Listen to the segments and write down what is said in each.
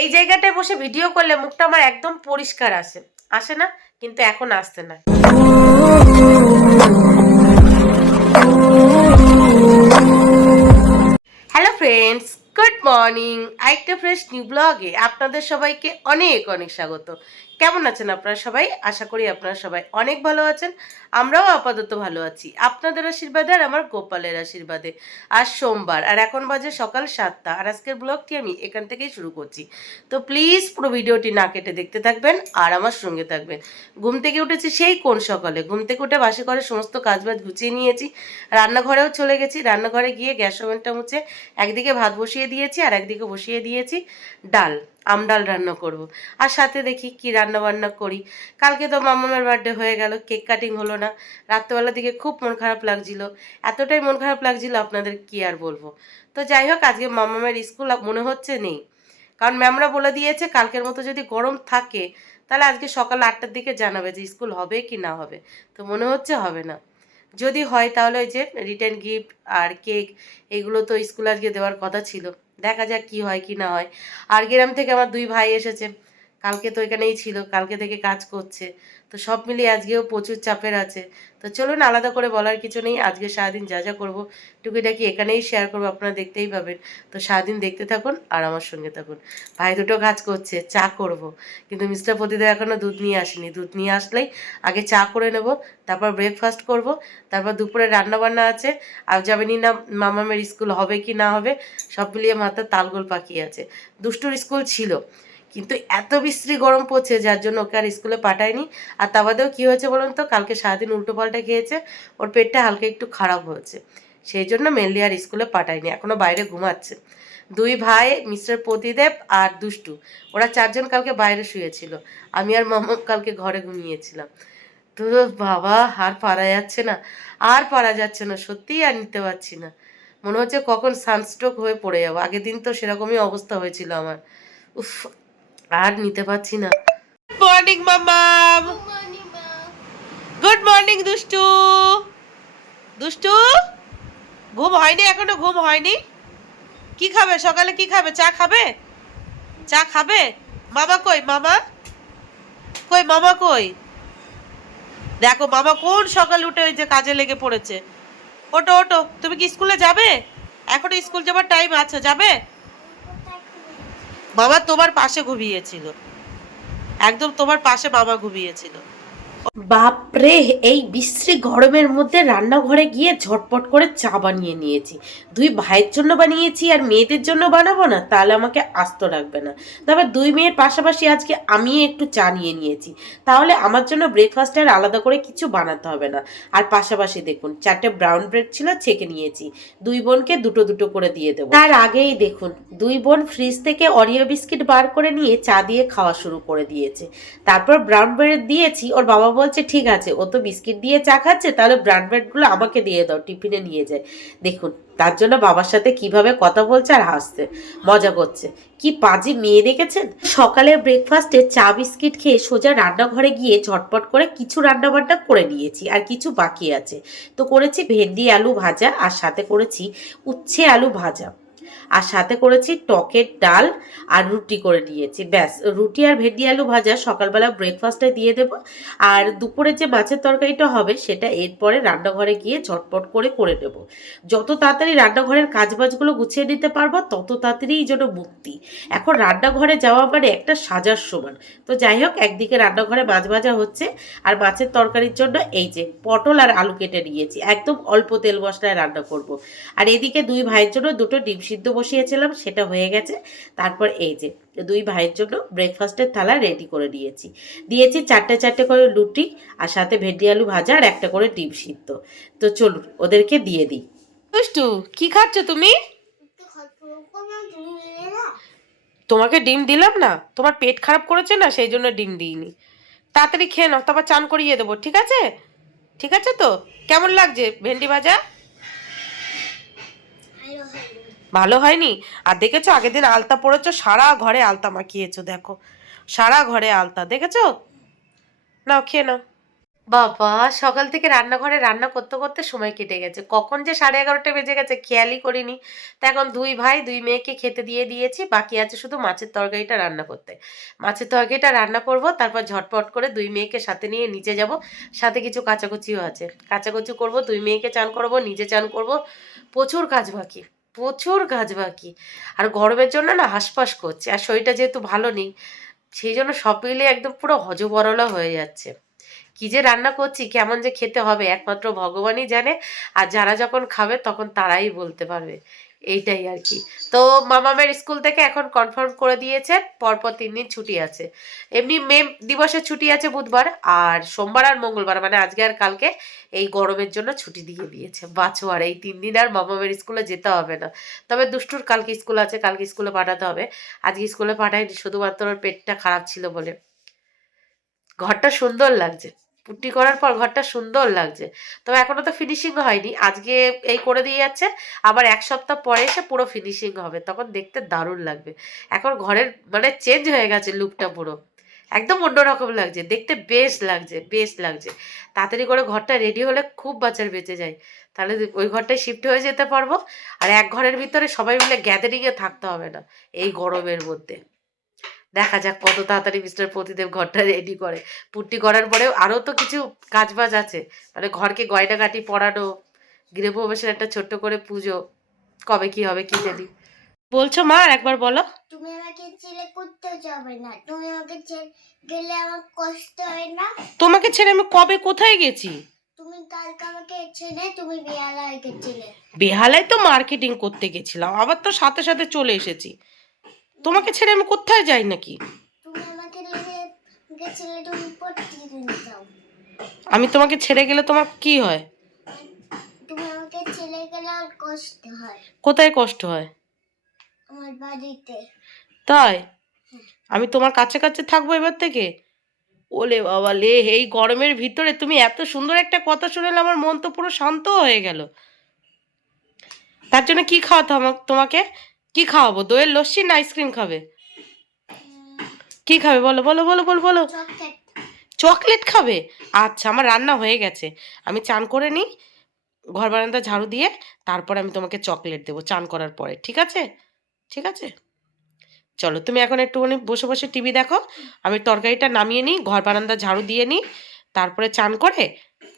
এই জায়গাটায় বসে ভিডিও করলে মুখটা আমার একদম পরিষ্কার আসে, আসে না? কিন্তু এখন আসছে না। Hello friends, good morning. আরেকটা ফ্রেশ নিউ ব্লগে আপনাদের সবাইকে অনেক অনেক স্বাগত। কেমন আছেন আপনারা সবাই? আশা করি আপনারা সবাই অনেক ভালো আছেন। আমরাও আপাতত ভালো আছি আপনাদের আশীর্বাদে আর আমার গোপালের আশীর্বাদে। আজ সোমবার আর এখন বাজে সকাল 7টা, আর আজকের ব্লগটি আমি এখান থেকেই শুরু করছি। তো প্লিজ পুরো ভিডিওটি না কেটে দেখতে থাকবেন আর আমার সঙ্গে থাকবেন। ঘুম থেকে উঠেছি সেই কোন সকালে, ঘুম থেকে উঠে বাসি করে সমস্ত কাজবাজ গুছিয়ে নিয়েছি, রান্নাঘরেও চলে গেছি। রান্নাঘরে গিয়ে গ্যাস ওভেনটা মুছে একদিকে ভাত বসিয়ে দিয়েছি আর একদিকে বসিয়ে দিয়েছি ডাল, আমডাল রান্না করব। আর সাথে দেখি কি রান্না বান্না করি। কালকে তো মামামের বার্থডে হয়ে গেল, কেক কাটিং হলো না। রাত্রেবেলার দিকে খুব মন খারাপ লাগছিল, এতটাই মন খারাপ লাগছিল আপনাদের কি আর বলবো। তো যাই হোক, আজকে মামামের স্কুল মনে হচ্ছে নেই, কারণ ম্যামরা বলে দিয়েছে কালকের মতো যদি গরম থাকে তাহলে আজকে সকাল 8টার দিকে জানাবে যে স্কুল হবে কি না হবে। তো মনে হচ্ছে হবে না। যদি হয় তাহলে ওই যে রিটার্ন গিফট আর কেক এগুলো তো স্কুলে আজকে দেওয়ার কথা ছিল, দেখা যাক কি হয় কি না হয়। আর গ্রাম থেকে আমার 2 ভাই এসেছে, কালকে তো এখানেই ছিল, কালকে থেকে কাজ করছে। তো সব মিলিয়ে আজকেও প্রচুর চাপের আছে। তো চলুন, আলাদা করে বলার কিছু নেই, আজকে সারাদিন যা যা করবো টুকিটাকি এখানেই শেয়ার করবো, আপনারা দেখতেই পাবেন। তো সারাদিন দেখতে থাকুন আর আমার সঙ্গে থাকুন। ভাই দুটো কাজ করছে, চা করব, কিন্তু মিস্টার প্রতিদেব এখনও দুধ নিয়ে আসেনি। দুধ নিয়ে আসলেই আগে চা করে নেব, তারপর ব্রেকফাস্ট করব, তারপর দুপুরে রান্নাবান্না আছে। আর জানি না মামামের স্কুল হবে কি না হবে, সব মিলিয়ে মাথার তালগোল পাকিয়ে আছে। দুষ্টুর স্কুল ছিল, কিন্তু এত বিশ্রী গরম পড়ছে যার জন্য ওকে আর স্কুলে পাঠায়নি। আর তা বাদেও কী হয়েছে বলুন তো, কালকে সারাদিন উল্টো পাল্টা খেয়েছে, ওর পেটটা হালকা একটু খারাপ হয়েছে, সেই জন্য মেনলি আর স্কুলে পাঠায়নি, এখনও বাইরে ঘুমাচ্ছে। 2 ভাই, মিস্টার প্রতিদেব আর দুষ্টু, ওরা 4 জন কালকে বাইরে শুয়েছিল, আমি আর মামা কালকে ঘরে ঘুমিয়েছিলাম। তো বাবা, আর পারা যাচ্ছে না, আর পারা যাচ্ছে না, সত্যিই আর নিতে পারছি না। মনে হচ্ছে কখন সানস্ট্রোক হয়ে পড়ে যাবো। আগের দিন তো সেরকমই অবস্থা হয়েছিল আমার। উফ, আর নিতে পারছি না। গুড মর্নিং মামাম। গুড মর্নিং দুষ্টু। দুষ্টু, ঘুম হয়নি এখনো? ঘুম হয়নি? কি খাবে সকালে? কি খাবে? চা খাবে? চা খাবে? মামা কই? মামা কই? মামা কই? দেখো মামা কোন সকালে উঠে ওই যে কাজে লেগে পড়েছে। ওটো ওটো, তুমি কি স্কুলে যাবে? এখনো স্কুল যাবার টাইম আছে, যাবে? মামা তোমার পাশে ঘুমিয়েছিল, একদম তোমার পাশে মামা ঘুমিয়েছিল। বাপরে, এই বিশ্রী গরমের মধ্যে রান্নাঘরে গিয়ে ঝটপট করে চা বানিয়ে নিয়েছি। 2 ভাইয়ের জন্য বানিয়েছি, আর মেয়েদের জন্য বানাবো না তাহলে আমাকে আস্ত রাখবে না। তবে 2 মেয়ের পাশাপাশি আজকে আমি একটু চা নিয়ে নিয়েছি, তাহলে আমার জন্য ব্রেকফাস্টে আর আলাদা করে কিছু বানাতে হবে না। আর পাশাপাশি দেখুন 4টে ব্রাউন ব্রেড ছিল, ছেঁকে নিয়েছি, 2 বোনকে দুটো দুটো করে দিয়ে দেবো। তার আগেই দেখুন 2 বোন ফ্রিজ থেকে অরিও বিস্কিট বার করে নিয়ে চা দিয়ে খাওয়া শুরু করে দিয়েছে। তারপর ব্রাউন ব্রেড দিয়েছি, ওর বাবা বলছে ঠিক আছে, ও তো বিস্কিট দিয়ে চা খাচ্ছে, তাহলে ব্রাউন ব্রেডগুলো আমাকে দিয়ে দাও, টিফিনে নিয়ে যায়। দেখুন তার জন্য বাবার সাথে কিভাবে কথা বলছে আর হাসছে, মজা করছে। কি পাজি মেয়ে দেখেছেন। সকালের ব্রেকফাস্টে চা বিস্কিট খেয়ে সোজা রান্নাঘরে গিয়ে ঝটপট করে কিছু রান্নাবান্না করে নিয়েছি, আর কিছু বাকি আছে। তো করেছি ভেন্ডি আলু ভাজা, আর সাথে করেছি উচ্ছে আলু ভাজা, আর সাথে করেছি টকের ডাল, আর রুটি করে নিয়েছি। ব্যাস, রুটি আর ভেন্ডি আলু ভাজা সকালবেলা ব্রেকফাস্টে দিয়ে দেবো। আর দুপুরে যে মাছের তরকারিটা হবে সেটা এরপরে রান্নাঘরে গিয়ে ঝটপট করে করে নেব। যত তাড়াতাড়ি রান্নাঘরের কাজবাজগুলো গুছিয়ে নিতে পারবো তত তাড়াতাড়িই যেন মুক্তি। এখন রান্নাঘরে যাওয়া মানে একটা সাজার সমান। তো যাই হোক, একদিকে রান্নাঘরে মাছ ভাজা হচ্ছে, আর মাছের তরকারির জন্য এই যে পটল আর আলু কেটে নিয়েছি, একদম অল্প তেল মশলায় রান্না করব। আর এদিকে 2 ভাইয়ের জন্য দুটো ডিম সিদ্ধ বসিয়েছিলাম, সেটা হয়ে গেছে। তারপর এই যে 2 ভাইয়ের জন্য ব্রেকফাস্টের থালা রেডি করে দিয়েছি। দিয়েছি 4টে 4টে করে রুটি, আর সাথে ভেন্ডি আলু ভাজা, আর একটা করে ডিম সিদ্ধ। তো চলুন ওদেরকে দিয়ে দিই। দুষ্টু, কি খাচ্ছ তুমি? তোমাকে ডিম দিলাম না, তোমার পেট খারাপ করেছে না, সেই জন্য ডিম দিইনি। তাড়াতাড়ি খেয়ে নাও, তারপর চান করিয়ে দেবো, ঠিক আছে? ঠিক আছে তো? কেমন লাগছে ভেন্ডি ভাজা? ভালো হয়নি? আর দেখেছো আগের দিন আলতা পরেছো, সারা ঘরে আলতা মাখিয়েছো, দেখো সারা ঘরে আলতা, দেখেছো? নাও খেয়ে নাও। বাবা, সকাল থেকে রান্নাঘরে রান্না করতে করতে সময় কেটে গেছে, কখন যে 11:30 বেজে গেছে খেয়ালই করিনি। তা এখন দুই ভাই দুই মেয়েকে খেতে দিয়ে দিয়েছি, বাকি আছে শুধু মাছের তরকারিটা রান্না করতে। মাছের তরকারিটা রান্না করব, তারপর ঝটপট করে দুই মেয়েকে সাথে নিয়ে নিচে যাব। সাথে কিছু কাচাকুচিও আছে, কাচাকুচি করব, দুই মেয়েকে চান করব, নিজে চান করব। প্রচুর কাজ বাকি, প্রচুর কাজ বাকি। আর গরমের জন্য না হাঁসফাঁস করছে, আর শরীরটা যেহেতু ভালো নেই, সেই জন্য সব মিলিয়ে একদম পুরো হজবরলা হয়ে যাচ্ছে। কি যে রান্না করছি, কেমন যে খেতে হবে একমাত্র ভগবানই জানে। আর যারা যখন খাবে তখন তারাই বলতে পারবে। এইটাই আর কি। তো মামামের স্কুল থেকে এখন কনফার্ম করে দিয়েছে পরপর 3 দিন ছুটি আছে। এমনি মে দিবসের ছুটি আছে বুধবার, আর সোমবার আর মঙ্গলবার, মানে আজকে আর কালকে এই গরমের জন্য ছুটি দিয়ে দিয়েছে। বাঁচো, আর এই 3 দিন আর মামামের স্কুলে যেতে হবে না। তবে দুষ্টুর কালকে স্কুল আছে, কালকে স্কুলে পাঠাতে হবে। আজকে স্কুলে পাঠায়নি, শুধুমাত্র ওর পেটটা খারাপ ছিল বলে। ঘরটা সুন্দর লাগছে, পুট্টি করার পর ঘরটা সুন্দর লাগছে। তবে এখনো তো ফিনিশিং হয়নি, আজকে এই করে দিয়ে যাচ্ছে, আবার 1 সপ্তাহ পরে এসে পুরো ফিনিশিং হবে, তখন দেখতে দারুণ লাগবে। এখন ঘরের মানে চেঞ্জ হয়ে গেছে লুকটা পুরো, একদম অন্যরকম লাগছে দেখতে, বেশ লাগছে, বেশ লাগছে। তাড়াতাড়ি করে ঘরটা রেডি হলে খুব বাঁচার বেঁচে যায়, তাহলে ওই ঘরটায় শিফট হয়ে যেতে পারবো। আর এক ঘরের ভিতরে সবাই মিলে গ্যাদারিংয়ে থাকতে হবে না এই গরমের মধ্যে। দেখা যাক কত তাড়াতাড়ি মিস্টার প্রতিদেব ঘরটা রেডি করে। পুট্টি করার পরেও আরও তো কিছু কাজবাজ আছে, মানে ঘরকে গয়নাগাটি পরানো, গৃহপ্রবেশের একটা ছোট্ট করে পুজো, কবে কি হবে কি জানি। বলছো মা, আর একবার বলো। তুমি আমাকে ছেড়ে করতে যাবে না, তুমি আমাকে ছেড়ে গেলে আমার কষ্ট হয় না? তোমাকে ছেড়ে আমি কবে কোথায় গেছি? তুমি কালকে আমাকে ছেড়ে তুমি বেহালায় গেছিলে। বেহালায় তো মার্কেটিং করতে গেছিলাম, আবার তো সাথে সাথে চলে এসেছি। তোমাকে ছেড়ে আমি কোথায় যাই নাকি? তুমি আমাকে ছেড়ে তুমি প্রতিদিন যাও। আমি তোমাকে ছেড়ে গেলে তোমার কি হয়? তুমি আমাকে ছেড়ে গেলে আর কষ্ট হয়। কোথায় কষ্ট হয়? আমার বাড়িতে। তাই? আমি তোমার কাছে কাছে থাকবো এবার থেকে? ওলে বাবা লে, এই গরমের ভিতরে তুমি এত সুন্দর একটা কথা শুনলে আমার মন তো পুরো শান্ত হয়ে গেল। তার জন্য কি খাওয়াতে হবে তোমাকে? কি খাওয়াবো, দইয়ের লস্যি না আইসক্রিম খাবে? কি খাবে বলো বলো বলো বলো বলো। চকলেট। চকলেট খাবে? আচ্ছা, আমার রান্না হয়ে গেছে, আমি চান করে নিই, ঘর বারান্দা ঝাড়ু দিয়ে তারপর আমি তোমাকে চকলেট দেবো চান করার পরে, ঠিক আছে? ঠিক আছে, চলো তুমি এখন একটুখানি বসে বসে টিভি দেখো, আমি তরকারিটা নামিয়ে নিই, ঘর বারান্দা ঝাড়ু দিয়ে নিই, তারপরে চান করে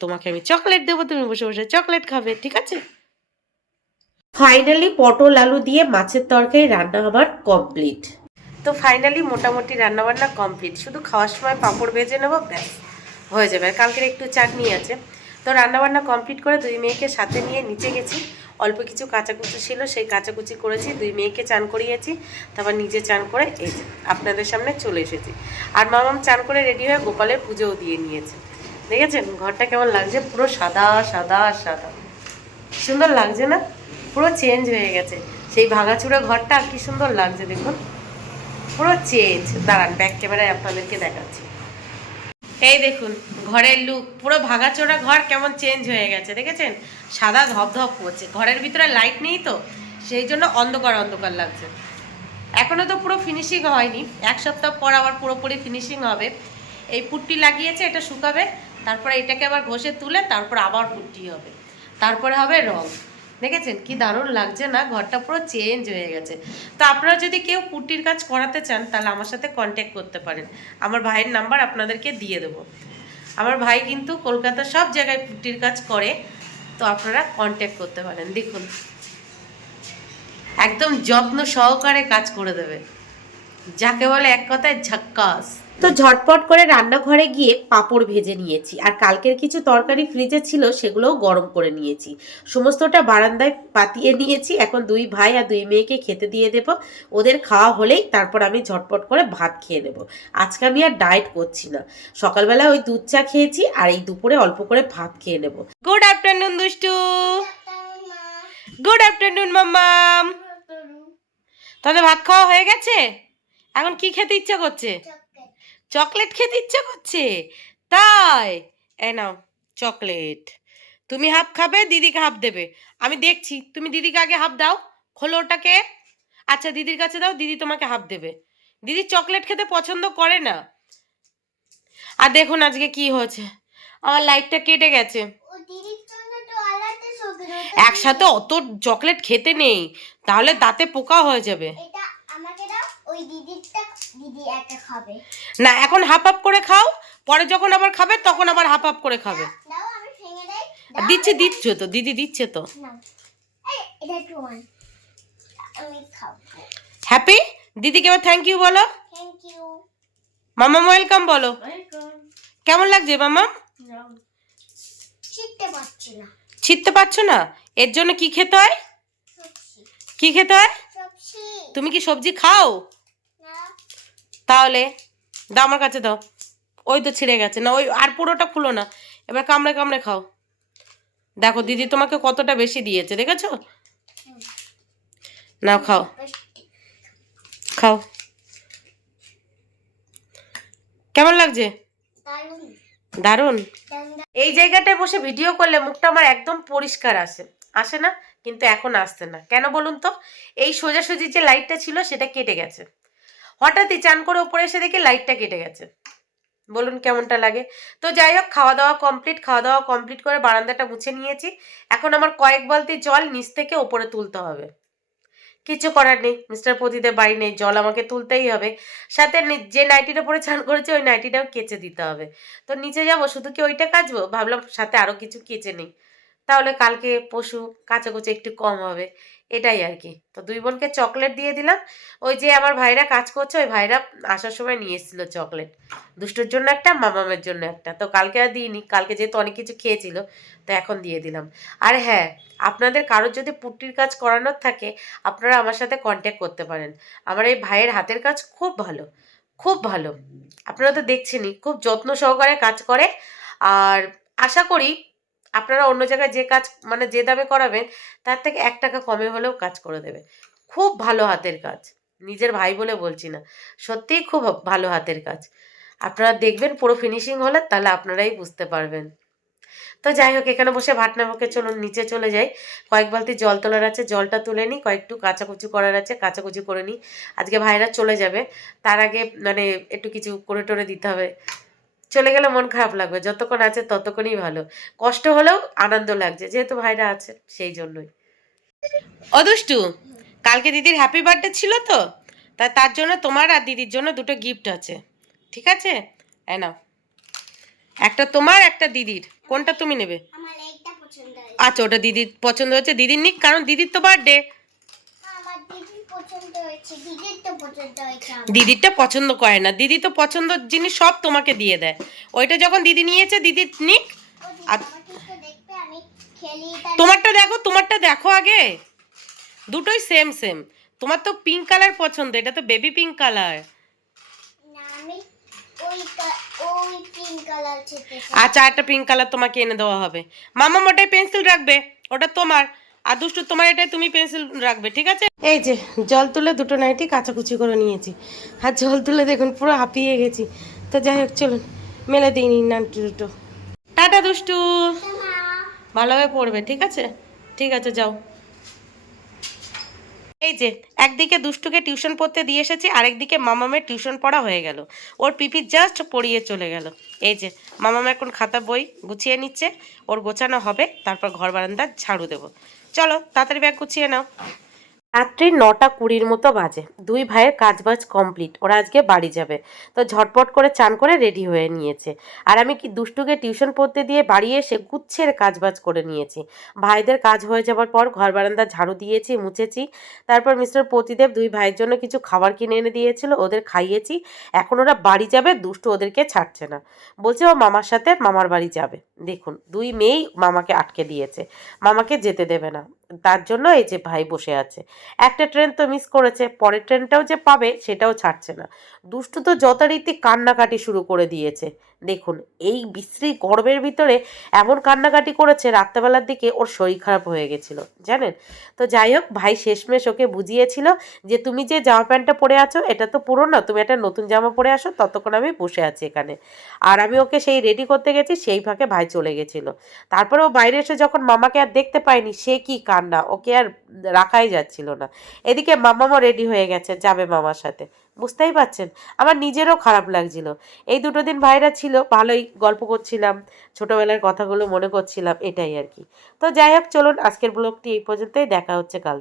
তোমাকে আমি চকলেট দেবো, তুমি বসে বসে চকলেট খাবে, ঠিক আছে? ফাইনালি পটল আলু দিয়ে মাছের তরকারি রান্না আমার কমপ্লিট। তো ফাইনালি মোটামুটি রান্নাবান্না কমপ্লিট, শুধু খাওয়ার সময় পাঁপড় ভেজে নেবো, ব্যাস হয়ে যাবে। আর কালকের একটু চাটনি আছে। তো রান্নাবান্না কমপ্লিট করে দুই মেয়েকে সাথে নিয়ে নিচে গেছি, অল্প কিছু কাচাকুচি ছিল সেই কাচাকুচি করেছি, দুই মেয়েকে চান করিয়েছি, তারপর নিজে চান করে এই যে আপনাদের সামনে চলে এসেছি। আর মামাম চান করে রেডি হয়ে গোপালের পুজোও দিয়ে নিয়েছে। দেখেছেন ঘরটা কেমন লাগছে, পুরো সাদা সাদা সাদা, সুন্দর লাগছে না? পুরো চেঞ্জ হয়ে গেছে, সেই ভাঙাচুরা ঘরটা আর কি সুন্দর লাগছে দেখুন, পুরো চেঞ্জ। দাঁড়ান ব্যাক ক্যামেরায় আপনাদেরকে দেখাচ্ছি, এই দেখুন ঘরের লুক, পুরো ভাঙাচোরা ঘর কেমন চেঞ্জ হয়ে গেছে দেখেছেন, সাদা ধপধপ করছে। ঘরের ভিতরে লাইট নেই তো সেই জন্য অন্ধকার অন্ধকার লাগছে। এখনো তো পুরো ফিনিশিং হয়নি, 1 সপ্তাহ পর আবার পুরোপুরি ফিনিশিং হবে। এই পুট্টি লাগিয়েছে, এটা শুকাবে, তারপরে এটাকে আবার ঘষে তুলে তারপর আবার পুট্টি হবে, তারপরে হবে রং। দেখেছেন কি দারুণ লাগছে না, ঘরটা পুরো চেঞ্জ হয়ে গেছে। তো আপনারা যদি কেউ পুট্টির কাজ করাতে চান তাহলে আমার সাথে কন্ট্যাক্ট করতে পারেন, আমার ভাইয়ের নাম্বার আপনাদেরকে দিয়ে দেবো। আমার ভাই কিন্তু কলকাতার সব জায়গায় পুট্টির কাজ করে, তো আপনারা কন্ট্যাক্ট করতে পারেন। দেখুন একদম যত্ন সহকারে কাজ করে দেবে, যাকে বলে এক কথায় ঝাক্কাস। তো ঝটপট করে রান্নাঘরে গিয়ে পাঁপড় ভেজে নিয়েছি, আর কালকের কিছু তরকারি ফ্রিজে ছিল সেগুলোও গরম করে নিয়েছি, সমস্তটা বারান্দায় পাতিয়ে নিয়েছি। এখন দুই ভাই আর দুই মেয়েকে খেতে দিয়ে দেব, ওদের খাওয়া হলেই তারপর আমি ঝটপট করে ভাত খেয়ে নেব। আজকে আমি আর ডায়েট করছি না, সকালবেলা ওই দুধ চা খেয়েছি, আর এই দুপুরে অল্প করে ভাত খেয়ে নেব। গুড আফটারনুন দুষ্টু, গুড আফটারনুন মাম্মাম। তাহলে ভাত খাওয়া হয়ে গেছে, এখন কি খেতে ইচ্ছা করছে? চকলেট খেতে ইচ্ছা করছে, তাই? এ নাও চকলেট, তুমি হাফ খাবে, দিদিকে হাফ দেবে। আমি দেখছি, তুমি দিদিকে আগে হাফ দাও, খোলো ওটাকে। আচ্ছা দিদির কাছে দাও, দিদি তোমাকে হাফ দেবে। দিদি চকলেট খেতে পছন্দ করে না। আর দেখুন আজকে কি হয়েছে, আমার লাইটটা কেটে গেছে। ও দিদির জন্য তো আলাদা চকলেট। একসাথে অত চকলেট খেতে নেই, তাহলে দাঁতে পোকা হয়ে যাবে। এটা আমাকে দাও, ওই দিদিরটা দিদি একা খাবে। না, এখন হাফ হাফ করে খাও, পরে যখন আবার খাবে তখন আবার হাফ হাফ করে খাবে। দাও আমি ভেঙে দেই। দিচ্ছে তো, দিদি দিচ্ছে তো। নাও, এই এটা তোমার, আমি খাবো। হ্যাপি, দিদিকে এবার থ্যাংক ইউ বলো। Thank you. মামাম ওয়েলকাম বলো। কেমন লাগছে মামাম? শিখতে পারছি না। ছিটতে পারছো না? এর জন্য কি খেতে হয়? সবজি। কি খেতে হয়? সবজি। তুমি কি সবজি খাও? না। তাহলে দাও, আমার কাছে দাও। ওই তো ছিঁড়ে গেছে না, ওই আর পুরোটা খুলো না, এবার কামড়ে কামড়ে খাও। দেখো দিদি তোমাকে কতটা বেশি দিয়েছে, দেখেছো? নাও খাও, খাও। কেমন লাগছে? দারুণ। দারুণ। দারুণ। এই জায়গাটায় বসে ভিডিও করলে মুখটা আমার একদম পরিষ্কার আসে, আসে না? কিন্তু এখন আসছে না, কেন বলুন তো? এই সোজাসুজি যে লাইটটা ছিল সেটা কেটে গেছে। হঠাৎই চান করে উপরে এসে দেখি লাইটটা কেটে গেছে। বলুন কেমনটা লাগে? তো যাই হোক, খাওয়া দাওয়া কমপ্লিট করে বারান্দাটা মুছে নিয়েছি। এখন আমার কয়েক বালতি জল নিচ থেকে ওপরে তুলতে হবে। কিছু করার নেই, মিস্টার পতিদেব বাড়ি নেই, জল আমাকে তুলতেই হবে। সাথে যে নাইটিটা পরে চান করেছে ওই নাইটিটাও কেচে দিতে হবে। তো নিচে যাব, শুধু কি ওইটা কাচবো? ভাবলাম সাথে আরো কিছু কেচে নেই, তাহলে কালকে পরশু কাচাকুচি একটু কম হবে, এটাই আর কি। তো দুই বোনকে চকলেট দিয়ে দিলাম। ওই যে আমার ভাইরা কাজ করছে, ওই ভাইরা আসার সময় নিয়ে এসেছিল চকলেট, দুষ্টুর জন্য একটা, মামামের জন্য একটা। তো কালকে আর দিইনি, কালকে যেহেতু অনেক কিছু খেয়েছিল, তো এখন দিয়ে দিলাম। আর হ্যাঁ, আপনাদের কারোর যদি পুট্টির কাজ করানোর থাকে, আপনারা আমার সাথে কন্ট্যাক্ট করতে পারেন। আমার এই ভাইয়ের হাতের কাজ খুব ভালো, খুব ভালো। আপনারা তো দেখছেনই, খুব যত্ন সহকারে কাজ করে। আর আশা করি আপনারা অন্য জায়গায় যে কাজ মানে যে দামে করাবেন তার থেকে 1 টাকা কমে হলেও কাজ করে দেবে। খুব ভালো হাতের কাজ, নিজের ভাই বলে বলছি না, সত্যিই খুব ভালো হাতের কাজ। আপনারা দেখবেন পুরো ফিনিশিং হলে, তাহলে আপনারাই বুঝতে পারবেন। তো যাই হোক, এখানে বসে ভাত না বকে চলুন নিচে চলে যাই। কয়েক বালতি জল তোলার আছে, জলটা তুলে নিই। কয়েকটু কাচাকুচি করার আছে, কাচাকুচি করে নিই। আজকে ভাইরা চলে যাবে, তার আগে মানে একটু কিছু করে টোরে দিতে হবে। চলে গেলে মন খারাপ লাগবে, যতক্ষণ আছে ততক্ষণই ভালো। কষ্ট হলেও আনন্দ লাগছে, যেহেতু ভাইরা আছে সেই জন্যই। অদুষ্টু, কালকে দিদির হ্যাপি বার্থডে ছিল তো, তার জন্য তোমার আর দিদির জন্য দুটো গিফট আছে, ঠিক আছে? এই নাও, একটা তোমার একটা দিদির, কোনটা তুমি নেবে? আমার এইটা পছন্দ হয়েছে। আচ্ছা, ওটা দিদির পছন্দ হয়েছে, দিদির নিক, কারণ দিদির তো বার্থডে। আমার দিদির পছন্দ হয়েছে, দিদির তো পছন্দ হয়েছে। দিদিরটা পছন্দ করে না, দিদি তো পছন্দ জিনিস সব তোমাকে দিয়ে দেয়। ওইটা যখন দিদি নিয়েছে, দিদির নিক। আর আমারটা দেখবে, আমি খেলি। তোমারটা দেখো আগে, দুটোই সেম সেম। তোমার তো পিঙ্ক কালার পছন্দ, এটা তো বেবি পিঙ্ক কালার। না, আমি ওই পিঙ্ক কালার চেতে। আচ্ছা, একটা পিঙ্ক কালার তোমাকে এনে দেওয়া হবে। মামা ওটাই পেন্সিল রাখবে, ওটা তোমার। আর দুষ্টু, তোমার এটাই তুমি পেন্সিল রাখবে, ঠিক আছে? এই যে জল তুলে দুটো নাইটি কাচাকুচি করে নিয়েছি। আর জল তুলে দেখুন পুরো হাঁপিয়ে গেছি। তো যাই হোক, চলুন মেলে দিই নি নাইটি দুটো। টাটা দুষ্টু, ভালোভাবে পড়বে, ঠিক আছে? ঠিক আছে, যাও। এই যে একদিকে দুষ্টুকে টিউশন পড়তে দিয়ে এসেছি, আরেকদিকে মামামের টিউশন পড়া হয়ে গেল। ওর পিপি জাস্ট পড়িয়ে চলে গেল। এই যে মামাম এখন খাতা বই গুছিয়ে নিচ্ছে, ওর গোছানো হবে, তারপর ঘর বারান্দা ঝাড়ু দেবো। চলো তাড়াতাড়ি ব্যাগ গুছিয়ে নাও। রাত্রি 9:20 মতো বাজে। দুই ভাইয়ের কাজবাজ কমপ্লিট, ওরা আজকে বাড়ি যাবে। তো ঝটপট করে চান করে রেডি হয়ে নিয়েছে। আর আমি কি দুষ্টুকে টিউশন পড়তে দিয়ে বাড়ি এসে গুচ্ছের কাজবাজ করে নিয়েছি। ভাইদের কাজ হয়ে যাবার পর ঘর বারান্দা ঝাড়ু দিয়েছি, মুছেছি। তারপর মিস্টার পতিদেব দুই ভাইয়ের জন্য কিছু খাবার কিনে এনে দিয়েছিল, ওদের খাইয়েছি। এখন ওরা বাড়ি যাবে, দুষ্টু ওদেরকে ছাড়ছে না, বলছে ও মামার সাথে মামার বাড়ি যাবে। দেখুন, দুই মেয়েই মামাকে আটকে দিয়েছে, মামাকে যেতে দেবে না। তার জন্য এই যে ভাই বসে আছে। একটা ট্রেন তো মিস করেছে, পরের ট্রেনটাও যে পাবে সেটাও ছাড়ছে না। দুষ্টু তো যথারীতি কান্নাকাটি শুরু করে দিয়েছে। দেখুন, এই বিশ্রী গরমের ভিতরে এমন কান্নাকাটি করেছে, রাত্রেবেলার দিকে ওর শরীর খারাপ হয়ে গেছিল, জানেন? তো যাই হোক, ভাই শেষমেশ ওকে বুঝিয়েছিল যে তুমি যে জামা প্যান্টটা পরে আছো এটা তো পুরনো, তুমি একটা নতুন জামা পরে আসো, ততক্ষণ আমি বসে আছি এখানে। আর আমি ওকে সেই রেডি করতে গেছি, সেই ফাঁকে ভাই চলে গেছিল। তারপরে ও বাইরে এসে যখন মামাকে আর দেখতে পায়নি, সে কি কান্না, ওকে আর রাখাই যাচ্ছিল না। এদিকে মামামও রেডি হয়ে গেছে, যাবে মামার সাথে। বুঝতেই পারছেন, আমার নিজেরও খারাপ লাগছিল। এই 2 দিন ভাইরা ছিল, ভালোই গল্প করছিলাম, ছোটবেলার কথাগুলো মনে করছিলাম, এটাই আর কি। তো যাই হোক, চলুন আজকের ব্লগটি এই পর্যন্তই, দেখা হচ্ছে কাল।